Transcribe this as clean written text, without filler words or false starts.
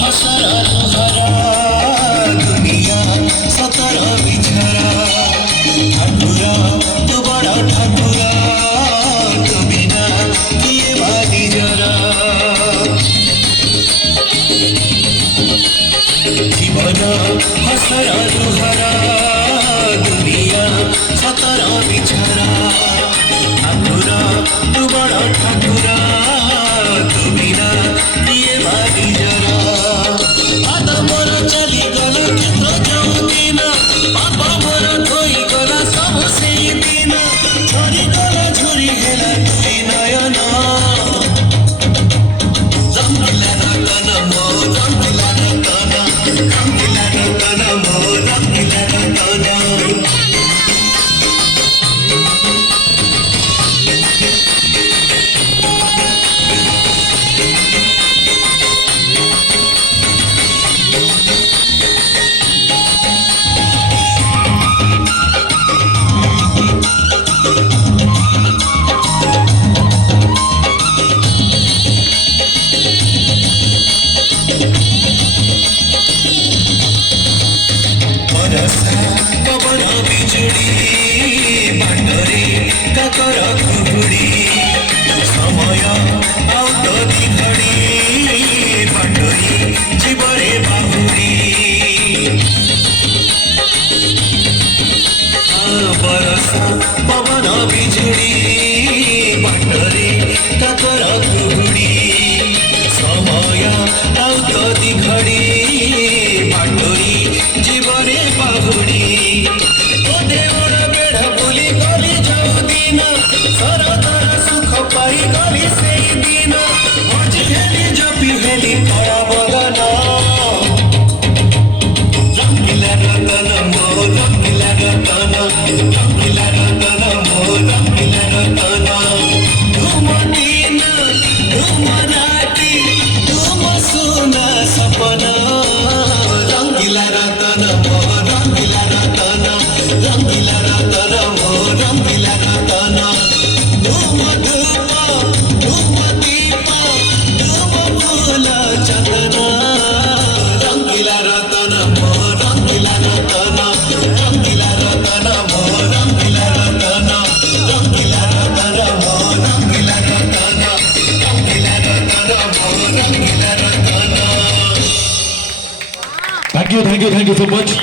हसरा तुहरा दुनिया सतर बिछरा ठाकुरा तू बड़ा ठाकुरा तू बिना किए बाली जरा जीवन हसरा तुहरा दुनिया सतर बिछरा ठाकुरा तू बड़ा ठाकुरा तू बिना किए बाली जरा आदा मोर चली गला केन्द्र जाऊ दिन बाबा मोर धोई गला सब से दिन झरी गला झरी हेला तुई नयन रंगीला रतन मो रंगीला रतन रंगीला रतन मो रंगीला रतन पवन बिजुड़ी बाटरे काकर कुहुड़ी समय आउ तो घड़ी बाटरी जीवरे बाहुड़ी बरसा पवन बिजुड़ी बाटरे काकर कुहुड़ी समय आउ तो घड़ी बाटरी जीवरे बाहुड़ी ओ देवर बेढ़ बोली गली जाऊ दिन सरदार सुख पाई गली से दिन मजी हेली जपी हेली कड़ा बगन रंगीला रतन मो रंगीला रतन रंगीला रतन मो रंगीला रतन धूम दिन धूम राती धूम सुना सपना रंगीला रतन मो रंगीला रतन रंगीला रतन मो रंगीला रतन धूम धूप धूम दीप धूम फूल चंदन रंगीला रतन मो रंगीला रतन रंगीला रतन मो रंगीला रतन रंगीला रतन मो रंगीला रतन रंगीला रतन मो रंगीला रतन Thank you so much.